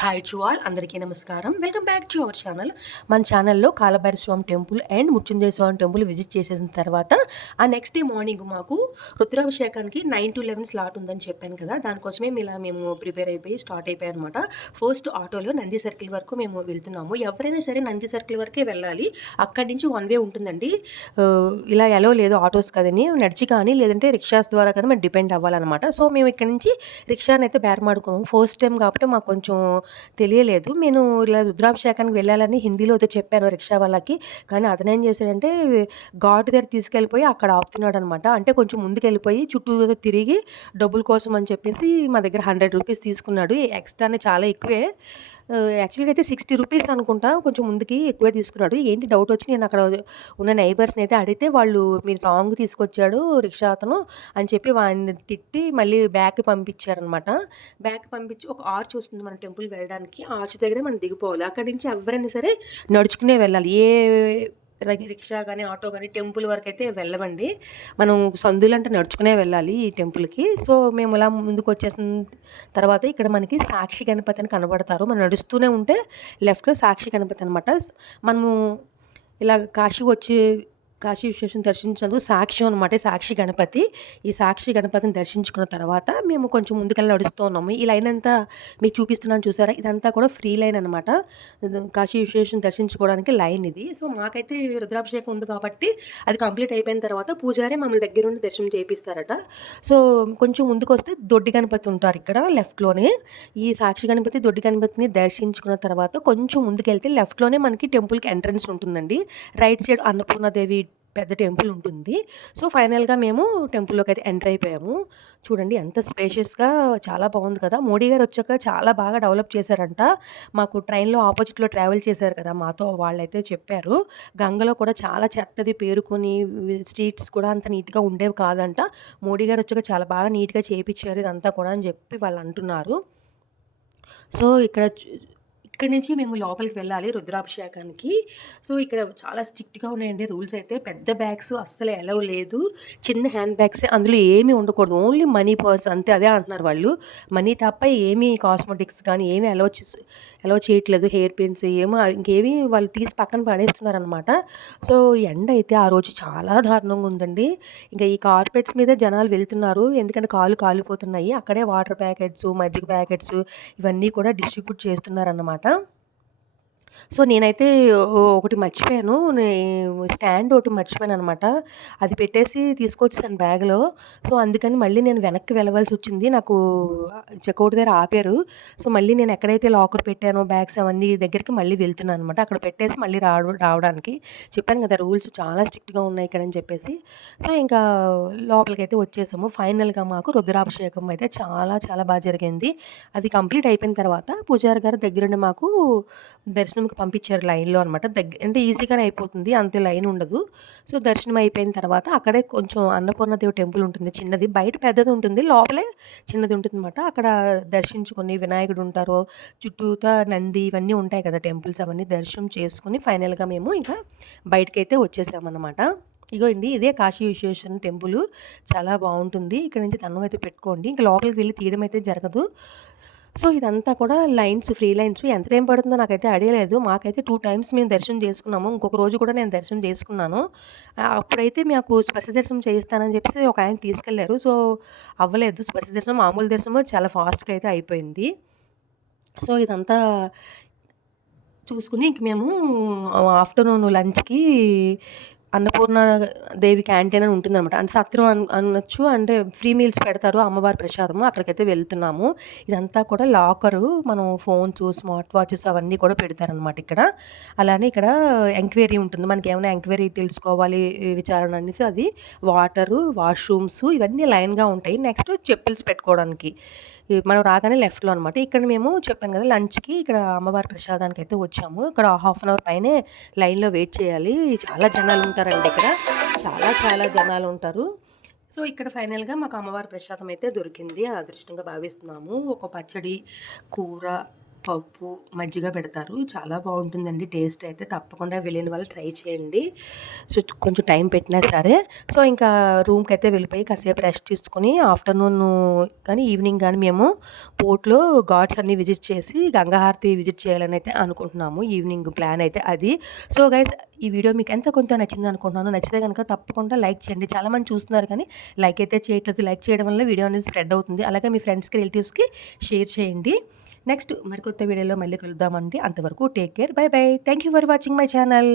Hi to all అందరికీ నమస్కారం. Welcome back to our channel మన ఛానల్లో Kalabhaira Swamy temple and Mrutyunjaya Swamy temple visit చేసేసిన తర్వాత ఆ నెక్స్ట్ డే మార్నింగ్ మాకు రుద్రాభిషేకానికి నైన్ టు లెవెన్ స్లాట్ ఉందని చెప్పాను కదా. దానికోసమే ఇలా మేము ప్రిపేర్ అయిపోయి స్టార్ట్ అయిపోయాయి అనమాట ఫస్ట్ ఆటోలో నంది సర్కిల్ వరకు మేము వెళ్తున్నాము. ఎవరైనా సరే నంది సర్కిల్ వరకే వెళ్ళాలి. అక్కడి నుంచి వన్ వే ఉంటుందండి. ఇలా ఎలా లేదు ఆటోస్ కదని నడిచి కానీ లేదంటే రిక్షాస్ ద్వారా కానీ మేము డిపెండ్ అవ్వాలన్నమాట. సో మేము ఇక్కడ నుంచి రిక్షాని అయితే బేరమాడుకున్నాము ఫస్ట్ టైం కాబట్టి మాకు కొంచెం తెలియలేదు. నేను ఇలా రుద్రాభిషేకానికి వెళ్ళాలని హిందీలో అయితే చెప్పాను రిక్షా వాళ్ళకి. కానీ అతను ఏం చేశాడంటే ఘాట్ దగ్గర తీసుకెళ్ళిపోయి అక్కడ ఆపుతున్నాడు అనమాట అంటే కొంచెం ముందుకు వెళ్ళిపోయి చుట్టూ తిరిగి డబ్బుల కోసం అని చెప్పేసి మా దగ్గర హండ్రెడ్ రూపీస్ తీసుకున్నాడు. ఎక్స్ట్రానే చాలా ఎక్కువే. యాక్చువల్గా అయితే సిక్స్టీ రూపీస్ అనుకుంటా కొంచెం ముందుకి ఎక్కువే తీసుకున్నాడు. ఏంటి డౌట్ వచ్చి నేను అక్కడ ఉన్న నైబర్స్ని అయితే అడిగితే వాళ్ళు మీరు రాంగ్ తీసుకొచ్చాడు రిక్షా అతను అని చెప్పి వాడిని తిట్టి మళ్ళీ బ్యాక్ పంపించారనమాట. బ్యాక్ పంపించి ఒక ఆర్చ్ వస్తుంది మన టెంపుల్ వెళ్ళడానికి. ఆర్చ్ దగ్గరే మనం దిగిపోవాలి. అక్కడి నుంచి ఎవరైనా సరే నడుచుకునే వెళ్ళాలి. ఏ రిక్షా కానీ ఆటో కానీ టెంపుల్ వరకు అయితే వెళ్ళవండి మనం సందులు అంటే నడుచుకునే వెళ్ళాలి ఈ టెంపుల్కి. సో మేము ఇలా ముందుకు వచ్చేసిన తర్వాత ఇక్కడ మనకి సాక్షి గణపతి అని కనబడతారు. మనం నడుస్తూనే ఉంటే లెఫ్ట్లో సాక్షి గణపతి అనమాట మనము ఇలా కాశీ వచ్చి కాశీ విశ్వేశ్వరం దర్శించినందుకు సాక్షి అనమాట సాక్షి గణపతి. ఈ సాక్షి గణపతిని దర్శించుకున్న తర్వాత మేము కొంచెం ముందుకెళ్ళి నడుస్తూ ఉన్నాము. ఈ లైన్ అంతా మీకు చూపిస్తున్నాను చూసారా? ఇదంతా కూడా ఫ్రీ లైన్ అనమాట కాశీ విశ్వేశ్వరం దర్శించుకోవడానికి లైన్ ఇది. సో మాకైతే రుద్రాభిషేకం ఉంది కాబట్టి అది కంప్లీట్ అయిపోయిన తర్వాత పూజారి మమ్మల్ని దగ్గరుండి దర్శనం చేపిస్తారట సో కొంచెం ముందుకు వస్తే దొడ్డి గణపతి ఉంటారు ఇక్కడ లెఫ్ట్లోనే. ఈ సాక్షి గణపతి దొడ్డి గణపతిని దర్శించుకున్న తర్వాత కొంచెం ముందుకెళ్తే లెఫ్ట్లోనే మనకి టెంపుల్కి ఎంట్రన్స్ ఉంటుందండి. రైట్ సైడ్ అన్నపూర్ణదేవి పెద్ద టెంపుల్ ఉంటుంది. సో ఫైనల్గా మేము టెంపుల్లోకి అయితే ఎంటర్ అయిపోయాము. చూడండి ఎంత స్పేషియస్గా చాలా బాగుంది కదా. మోడీ గారు వచ్చాక చాలా బాగా డెవలప్ చేశారంట. మాకు ట్రైన్లో ఆపోజిట్లో ట్రావెల్ చేశారు కదా మాతో వాళ్ళైతే చెప్పారు. గంగలో కూడా చాలా చెత్తది పేరుకొని స్ట్రీట్స్ కూడా అంత నీట్గా ఉండేవి కాదంట. మోడీ గారు వచ్చాక చాలా బాగా నీట్గా చేయించారు ఇదంతా కూడా అని చెప్పి వాళ్ళు అంటున్నారు. సో ఇక్కడ ఇక్కడి నుంచి మేము లోపలికి వెళ్ళాలి రుద్రాభిషేకానికి. సో ఇక్కడ చాలా స్ట్రిక్ట్గా ఉన్నాయండి రూల్స్ అయితే. పెద్ద బ్యాగ్స్ అస్సలు ఎలవ్ లేదు. చిన్న హ్యాండ్ బ్యాగ్స్ అందులో ఏమీ ఉండకూడదు. ఓన్లీ మనీ పర్స్ అంతే అదే అంటున్నారు వాళ్ళు. మనీ తప్ప ఏమీ కాస్మెటిక్స్ కానీ ఏమీ అలౌ అలౌ చేయట్లేదు. హెయిర్ పిన్స్ ఏమో ఇంకేమీ వాళ్ళు తీసి పక్కన పడేస్తున్నారు అనమాట సో ఎండ అయితే ఆ రోజు చాలా దారుణంగా ఉందండి. ఇంకా ఈ కార్పెట్స్ మీద జనాలు వెళ్తున్నారు. ఎందుకంటే కాలు కాలిపోతున్నాయి. అక్కడే వాటర్ ప్యాకెట్స్ మజ్జిగ ప్యాకెట్స్ ఇవన్నీ కూడా డిస్ట్రిబ్యూట్ చేస్తున్నారన్నమాట. tá? సో నేనైతే ఒకటి మర్చిపోయాను. స్టాండ్ ఒకటి మర్చిపోయాను అనమాట అది పెట్టేసి తీసుకొచ్చాను బ్యాగ్లో. సో అందుకని మళ్ళీ నేను వెనక్కి వెళ్ళవలసి వచ్చింది. నాకు చెక్అవుట్ దగ్గర ఆపారు. సో మళ్ళీ నేను ఎక్కడైతే లాకర్ పెట్టానో బ్యాగ్స్ అవన్నీ దగ్గరికి మళ్ళీ వెళ్తున్నాను అనమాట అక్కడ పెట్టేసి మళ్ళీ రావ రావడానికి. చెప్పాను కదా రూల్స్ చాలా స్ట్రిక్ట్గా ఉన్నాయి ఇక్కడ అని చెప్పేసి. సో ఇంకా లోపలికి అయితే వచ్చేసాము. ఫైనల్గా మాకు రుద్రాభిషేకం అయితే చాలా చాలా బాగా జరిగింది. అది కంప్లీట్ అయిపోయిన తర్వాత పూజారి గారు దగ్గరుండి మాకు దర్శనం దర్శనంకి పంపించారు లైన్లో అనమాట దగ్గర అంటే ఈజీగానే అయిపోతుంది అంతే లైన్ ఉండదు. సో దర్శనం అయిపోయిన తర్వాత అక్కడే కొంచెం అన్నపూర్ణదేవి టెంపుల్ ఉంటుంది చిన్నది. బయట పెద్దది ఉంటుంది లోపలే చిన్నది ఉంటుంది అనమాట అక్కడ దర్శించుకొని వినాయకుడు ఉంటారు చుట్టూతా నంది ఇవన్నీ ఉంటాయి కదా టెంపుల్స్ అవన్నీ దర్శనం చేసుకుని ఫైనల్గా మేము ఇంకా బయటకైతే వచ్చేసామన్నమాట. ఇగో అండి ఇదే కాశీ విశ్వేశ్వర టెంపుల్. చాలా బాగుంటుంది. ఇక్కడ నుంచి దండం అయితే పెట్టుకోండి. ఇంకా లోపలికి వెళ్ళి తీయడం అయితే జరగదు. సో ఇదంతా కూడా లైన్స్ ఫ్రీ లైన్స్ ఎంత టైం పడుతుందో నాకైతే అడిగలేదు మాకైతే టూ టైమ్స్ మేము దర్శనం చేసుకున్నాము. ఇంకొక రోజు కూడా నేను దర్శనం చేసుకున్నాను. అప్పుడైతే మాకు స్పర్శ దర్శనం చేయిస్తానని చెప్పేసి ఒక ఆయన తీసుకెళ్ళారు. సో అవ్వలేదు. స్పర్శ దర్శనం మామూలు దర్శనం చాలా ఫాస్ట్గా అయితే అయిపోయింది. సో ఇదంతా చూసుకుని ఇంక మేము ఆఫ్టర్నూన్ లంచ్కి అన్నపూర్ణ దేవి క్యాంటీన్ అని ఉంటుందన్నమాట. అంటే సత్రం అన్ అనొచ్చు. అంటే ఫ్రీ మీల్స్ పెడతారు అమ్మవారి ప్రసాదము. అక్కడికైతే వెళ్తున్నాము. ఇదంతా కూడా లాకరు మనం ఫోన్స్ స్మార్ట్ వాచెస్ అవన్నీ కూడా పెడతారనమాట ఇక్కడ. అలానే ఇక్కడ ఎంక్వైరీ ఉంటుంది. మనకి ఏమైనా ఎంక్వైరీ తెలుసుకోవాలి విచారణ అనేసి అది వాటరు వాష్రూమ్స్ ఇవన్నీ లైన్గా ఉంటాయి. నెక్స్ట్ చెప్పుల్స్ పెట్టుకోవడానికి. మనం రాగానే లెఫ్ట్లో అనమాట ఇక్కడ మేము చెప్పాం కదా లంచ్కి ఇక్కడ అమ్మవారి ప్రసాదానికి అయితే వచ్చాము. ఇక్కడ హాఫ్ అన్ అవర్ పైనే లైన్లో వెయిట్ చేయాలి. చాలా జనాలు ఉంటారండి ఇక్కడ. చాలా చాలా జనాలు ఉంటారు. సో ఇక్కడ ఫైనల్గా మాకు అమ్మవారి ప్రసాదం అయితే దొరికింది. అదృష్టంగా భావిస్తున్నాము. ఒక పచ్చడి కూర పప్పు మజ్జిగ పెడతారు. చాలా బాగుంటుందండి. టేస్ట్ అయితే తప్పకుండా వెళ్ళిన వాళ్ళు ట్రై చేయండి. సో కొంచెం టైం పెట్టినా సరే. సో ఇంకా రూమ్కి అయితే వెళ్ళిపోయి కాసేపు రెస్ట్ తీసుకుని ఆఫ్టర్నూన్ కానీ ఈవినింగ్ కానీ మేము పోర్ట్లో గాడ్స్ అన్ని విజిట్ చేసి గంగాహారతి విజిట్ చేయాలని అయితే అనుకుంటున్నాము. ఈవినింగ్ ప్లాన్ అయితే అది. సో గైస్ ఈ వీడియో మీకు ఎంత కొంత నచ్చింది అనుకుంటున్నాను. నచ్చితే కనుక తప్పకుండా లైక్ చేయండి. చాలామంది చూస్తున్నారు కానీ లైక్ అయితే చేయట్లేదు. లైక్ చేయడం వల్ల వీడియో అనేది స్ప్రెడ్ అవుతుంది. అలాగే మీ ఫ్రెండ్స్కి రిలేటివ్స్కి షేర్ చేయండి. నెక్స్ట్ మరికొత్త వీడియోలో మళ్ళీ కలుద్దామండి. అంతవరకు take care bye bye thank you for watching my channel